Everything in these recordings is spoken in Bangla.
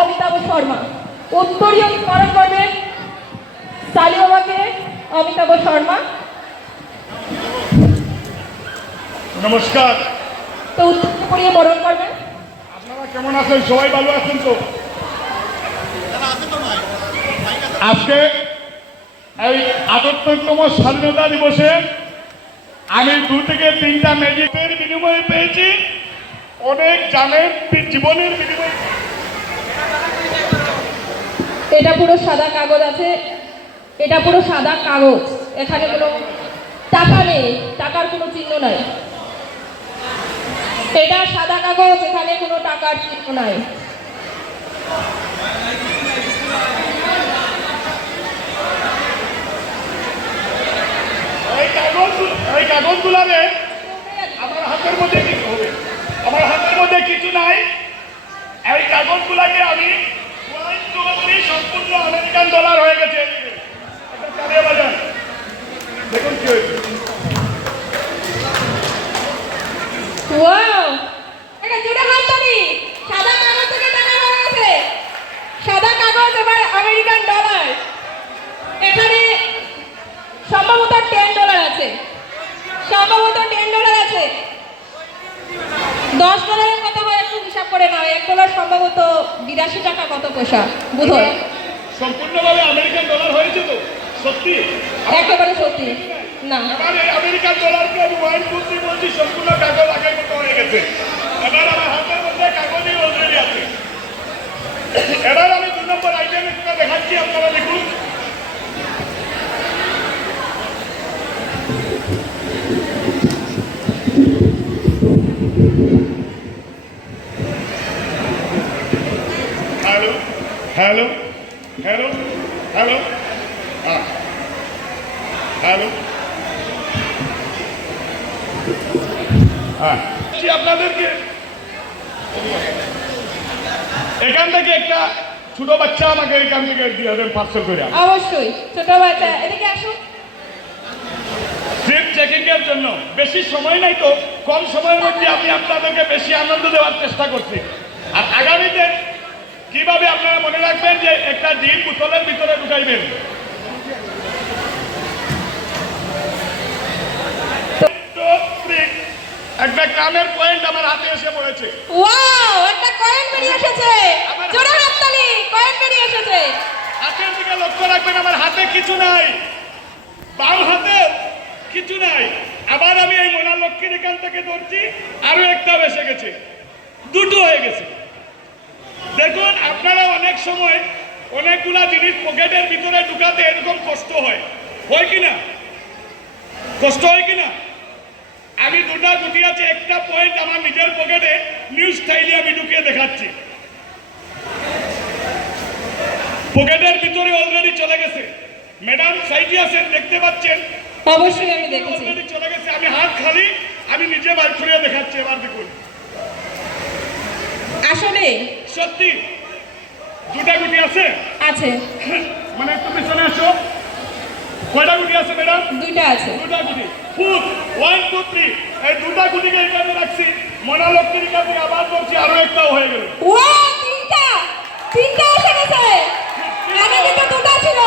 অমিতাভ শর্মা। উত্তরীয় স্মরণ করবেন সালি বাবাকে অমিতাভ শর্মা। নমস্কার। তো উত্তরীয় পরিয়ে বরণ করবেন আপনারা কেমন আছেন? সবাই ভালো আছেন তো? আজকে এই আটাত্তরতম স্বাধীনতা দিবসে আমি দু থেকে তিনটা মেজিকের বিনিময়ে পেয়েছি। অনেক জানের জীবনের বিনিময়ে এটা পুরো সাদা কাগজ আছে। এটা পুরো সাদা কাগজ। এখানে কোনো টাকা নেই। টাকার কোনো চিহ্ন নাই। এটা সাদা কাগজ, এখানে কোনো টাকার চিহ্ন নাই। এই কাগজ, এই কাগজগুলারে আমার হাতের মধ্যে কিছু হবে। আমার হাতের মধ্যে কিছু নাই। এই কাগজগুলাকে আমি সাদা কাগজ এবার আমেরিকান ডলার এখানে সম্ভবত টেন ডলার আছে। সম্ভবত টেন ডলার আছে। দশ ডলারের হিসাব করে নাও এক ডলার সম্ভবত বিরাশি টাকা কত পয়সা? বোধ সম্পূর্ণভাবে আমেরিকান ডলার হয়েছে তো সত্যি? একেবারে সত্যি। না। এবার এই আমেরিকান ডলারকে আমি ওয়াইন করতে বলছি সম্পূর্ণ কাগজ আগের মতো হয়ে গেছে। এবার আমার হাতের মধ্যে কাগজই অলরেডি আছে। এবার আমি দু নম্বর আইটেম দেখাচ্ছি আপনারা দেখুন হ্যালো হ্যালো হ্যালো হ্যালো হ্যাঁ হ্যালো হ্যাঁ আপনাদেরকে এখান থেকে একটা ছোট বাচ্চা আমাকে এখান থেকে দিয়ে দেবেন পার্সেল করে। অবশ্যই ছোট বাচ্চা এদিকে আসুন ট্রিপ চেকিং এর জন্য। বেশি সময় নাই তো কম সময়ের মধ্যে আমি আপনাদেরকে বেশি আনন্দ দেওয়ার চেষ্টা করছি। আর আগামীতে কীভাবে আপনারা মনে রাখবেন যে একটা ডিম বোতলের ভিতরে ঢুকাইবেন? একটা কানের পয়েন্ট আমার হাতে এসে পড়েছে। ওয়াও একটা কয়েন বেরিয়ে এসেছে। জোরে হাততালি কয়েন বেরিয়ে এসেছে। হাতের দিকে লক্ষ্য রাখবেন আমার হাতে কিছু নাই। বাম হাতে কিছু নাই। আবার আমি এই মোনা লক্ষ্মীর এখান থেকে ধরছি আরও একটা বেসে গেছে। দুটো হয়ে গেছে। অনেক সময় অনেকগুলা জিনিস পকেটের ভিতরে ঢুকাতে এরকম কষ্ট হয়। হয় কি না কষ্ট হয় কি না আমি দুটা গুটি আছে একটা পয়েন্ট আমার নিজের পকেটে নিউজ স্টাইলে আমি ঢুকিয়ে দেখাচ্ছি। পকেটের ভিতরে অলরেডি চলে গেছে। ম্যাডাম সাইডে আছেন দেখতে পাচ্ছেন? অবশ্যই আমি দেখেছি। অলরেডি চলে গেছে আমি হাত খালি আমি নিজে বার করে দেখাচ্ছি এবার দেখুন। আসলে সত্যি? দুটা গুটি আছে? আছে। মানে একটু পিছনে আসো। কয়টা গুটি আছে ম্যাডাম? দুইটা আছে। দুটা গুটি। ফুট ওয়ান টু থ্রি এই দুটা গুটিকে এখানে রাখছি। মনা লক্ষ্মীর কাছে আবার বলছি আরও একটাও হয়ে গেল। ওয়াও তিনটা। তিনটা এসে গেছে। আগে কিন্তু দুটো ছিল।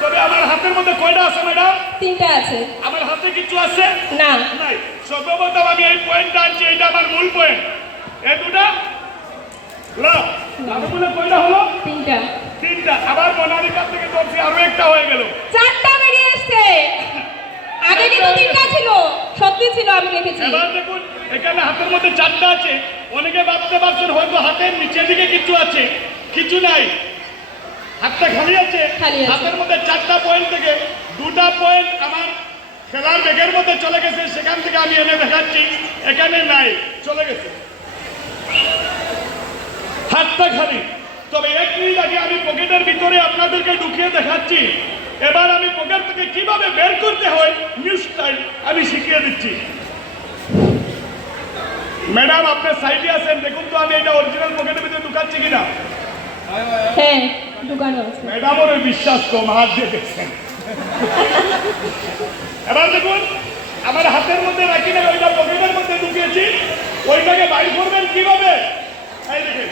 তবে আমার হাতের মধ্যে কয়টা আছে ম্যাডাম? তিনটা আছে। আমার হাতে কিছু আছে? না। নাই। সর্বপ্রথম আমি এই পয়েন্টটা আনছি এটা আমার মূল পয়েন্ট এই দুটা লাভ আমি কয়টা হলো? তিনটা। তিনটা। আবার মনালিকার থেকে ধরছি আরও একটা হয়ে গেল। চারটা বেরিয়ে এসছে। আগে কিন্তু তিনটা ছিল। সত্যি ছিল আমি দেখেছি। এবার দেখুন এখানে হাতের মধ্যে চারটা আছে। অনেকে ভাবতে পারছেন হয়তো হাতের নিচের দিকে কিছু আছে। কিছু নাই। হাতটা খালি আছে। হাতের মধ্যে চারটা পয়েন্ট থেকে দুটা পয়েন্ট আমার খেলার ব্যাগের মধ্যে চলে গেছে। সেখান থেকে আমি এনে দেখাচ্ছি। এখানে নাই চলে গেছে। হাতটা খালি। তবে এক মিনিট আগে আমি পকেটের ভিতরে আপনাদেরকে ঢুকিয়ে দেখাচ্ছি। এবার আমি পকেট থেকে কীভাবে বের করতে হয় নিউজ টাইম আমি শিখিয়ে দিচ্ছি। ম্যাডাম আপনার সাইডে আছেন দেখুন তো আমি এটা অরিজিনাল পকেটের ভিতরে ঢুকাচ্ছি কিনা। হ্যাঁ ম্যাডাম ওর বিশ্বাস কম হাত দিয়ে দেখছেন। এবার দেখুন আমার হাতের মধ্যে রাখি না ওইটা পকেটের মধ্যে ঢুকিয়েছি। ওইটাকে বাইর করবেন কীভাবে এই দেখেন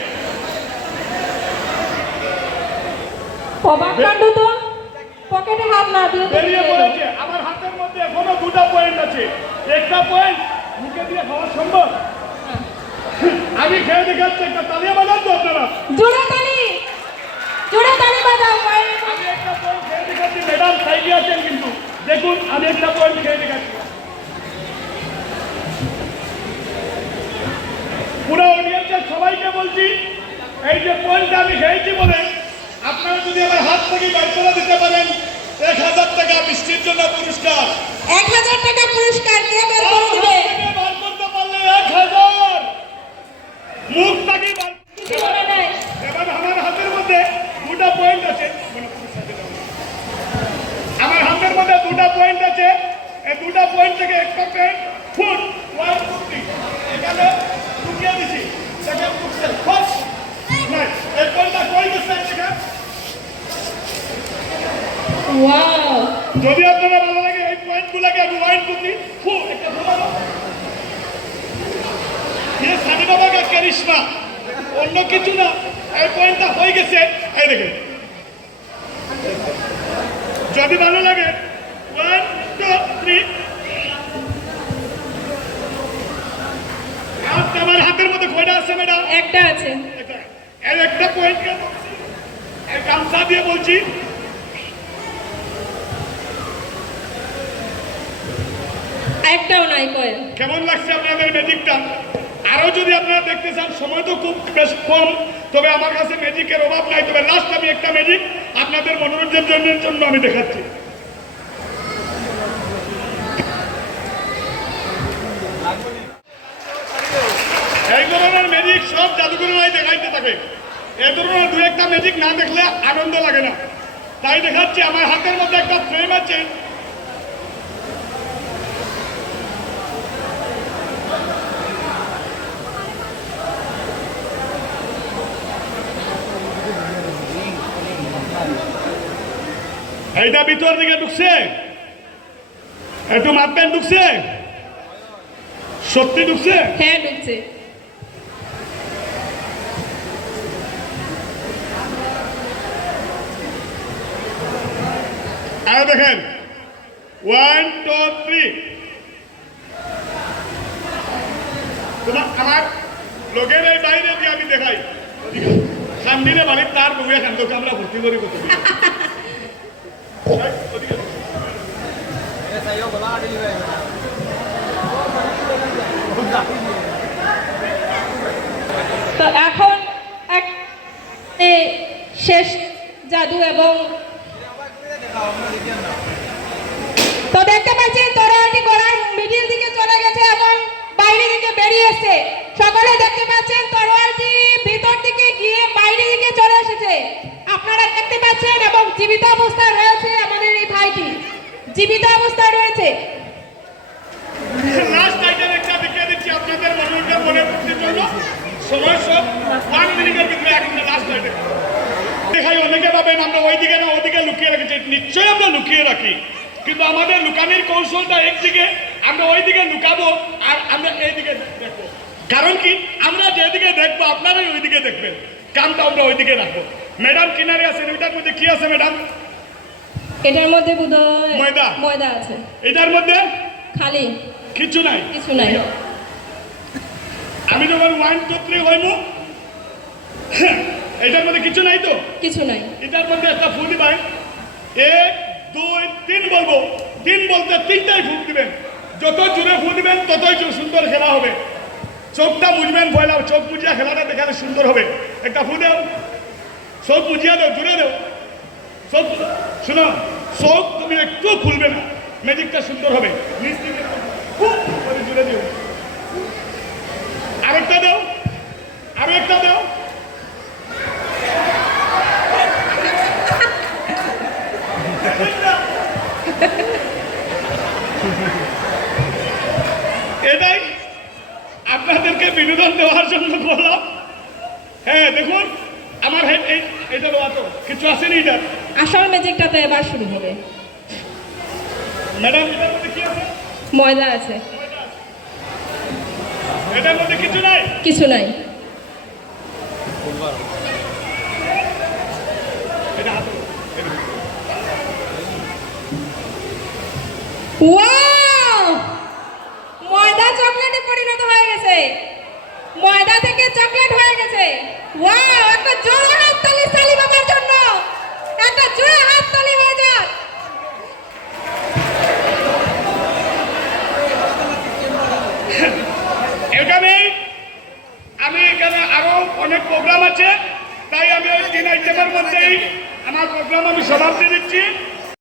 অবাক কাণ্ড তো পকেটে হাত না দিয়ে তো বেরিয়ে দিয়ে এলো। পড়েছে আমার হাতের মধ্যে এখনও দুটো পয়েন্ট আছে। একটা পয়েন্ট মুখে দিয়ে খাওয়া সম্ভব। আমি খেয়ে দেখাচ্ছি একটা তালিয়া বাজান তো আপনারা। জোরে তালি জোরে তালি বাজাও আমি একটা পয়েন্ট খেয়ে দেখাচ্ছি ম্যাডাম সাইডে আছেন কিন্তু। দেখুন আমি একটা পয়েন্ট খেয়ে দেখাচ্ছি। পুরো অডিয়েন্সের সবাইকে বলছি এই যে পয়েন্টটা আমি খেয়েছি বলে আপনারা যদি আমার হাত থেকে বের করে দিতে পারেন এক হাজার টাকা বৃষ্টির জন্য পুরস্কার। টাকা পুরস্কার কে বের করে হাত দিবে? থেকে বার করতে পারলে এক হাজার। মুখ থেকে মনে নাই এবার আমার হাতের মধ্যে দুটো পয়েন্ট আছে। আমার হাতের মধ্যে দুটো পয়েন্ট আছে। এই দুটো পয়েন্ট থেকে একটা পয়েন্ট ফুট ওয়ান ফিফটি এখানে ঢুকিয়ে দিছি। সেকেন্ড ফুটছে। ফার্স্ট নাই এই পয়েন্টটা কই গেছে থেকে ওয়াও যদি আপনারা ভালো লাগে আমি ওয়াইন করছি। ফু একটা ঘুমানো। ये সানি বাবা কা কারিশমা অন্য কিছু না। এই পয়েন্টটা হয়ে গেছে। এই দেখেন। যদি ভালো লাগে ওয়ান টু থ্রি আমার হাতের মধ্যে কয়টা আছে ম্যাডাম? একটা আছে। একটা পয়েন্ট গামছা দিয়ে বলছি। একটাও নাই কয়েল কেমন লাগছে আপনাদের ম্যাজিকটা? আরও যদি আপনারা দেখতে চান, সময় তো খুব বেশ কম, তবে আমার কাছে ম্যাজিকের অভাব নাই। তবে লাস্ট আমি একটা ম্যাজিক আপনাদের মনোরঞ্জনের জন্য আমি দেখাচ্ছি। এই ধরনের ম্যাজিক সব জাদুঘরেরাই দেখাইতে থাকে। এই ধরনের দু একটা ম্যাজিক না দেখলে আনন্দ লাগে না। তাই দেখাচ্ছি, আমার হাতের মধ্যে একটা ফ্রেম আছে। এইটা ভিতর দিকে ঢুকছে। একটু মাপবেন ঢুকছে। সত্যি ঢুকছে? হ্যাঁ ঢুকছে। আর দেখেন। ওয়ান টু থ্রি তোমার আমার লোকের এই বাইরে আমি দেখাই। সামনে বাড়ির তার বউ এখান থেকে আমরা ভর্তি করি তো দেখতে পাচ্ছেন তরোয়ালটি গড়ার মিডিল দিকে চলে গেছে এবং বাইরে দিকে বেরিয়ে সকলে দেখতে পাচ্ছেন তরোয়ালটি ভিতর দিকে গিয়ে বাইরে দিকে চলে এসেছে। আপনারা দেখতে পাচ্ছেন এবং জীবিত অবস্থায় রয়েছে আমাদের এই ভাইটি জীবিত অবস্থায় রয়েছে। অনেকে আমরা ওইদিকে না লুকিয়ে রেখেছি। আমরা লুকিয়ে রাখি। কিন্তু আমাদের লুকানোর কৌশলটা একদিকে, আমরা ওইদিকে লুকাবো আর আমরা দেখব। কারণ কি? আমরা যেদিকে দেখব, আপনারাই ওইদিকে দেখবেন। কামটা আমরা ওইদিকে রাখব। ম্যাডাম, কিনারে আছেন ওইটার মধ্যে কি আছে, ম্যাডাম? এটার মধ্যে বোধহয় ময়দা। ময়দা আছে। এটার মধ্যে? খালি। কিছু নাই। কিছু নাই। আমি যখন ওয়ান টু থ্রি হইব এটার মধ্যে কিছু নাই তো? কিছু নাই। এটার মধ্যে একটা ফুল দিবেন এক দুই তিন বলব। তিন বলতে তিনটাই ফুল দিবেন। যত জোরে ফুল দিবেন ততই সুন্দর খেলা হবে। চোখটা বুঝবেন লাগবে চোখ বুঝিয়া খেলাটা দেখালে সুন্দর হবে। একটা ফুল দাও। চোখ বুঝিয়া দাও জোরে দাও। চোখ শোনো চোখ তুমি একটু খুলবে না। ম্যাজিকটা সুন্দর হবে। নিচ খুব করে জোরে দিও। আরেকটা দাও। আরেকটা দাও। এটাই আপনাদেরকে বিনোদন দেওয়ার জন্য বললাম। হ্যাঁ দেখুন, আমার হেড এটা দেওয়া কিছু আসেনি এটা আসল ম্যাজিকটা তো এবার শুরু হবে। ম্যাডাম ময়দা আছে। এটার মধ্যে কিছু নাই? কিছু ময়দা চকলেটে পরিণত হয়ে গেছে। ময়দা থেকে চকলেট হয়ে গেছে। ওয়াও একটা জোরে হাততালি সালি বাবার জন্য একটা জোরে হাততালি হয়ে যাক এখানে আমি এখানে আরও অনেক আমার প্রোগ্রাম আমি সমাপ্তি দিচ্ছি।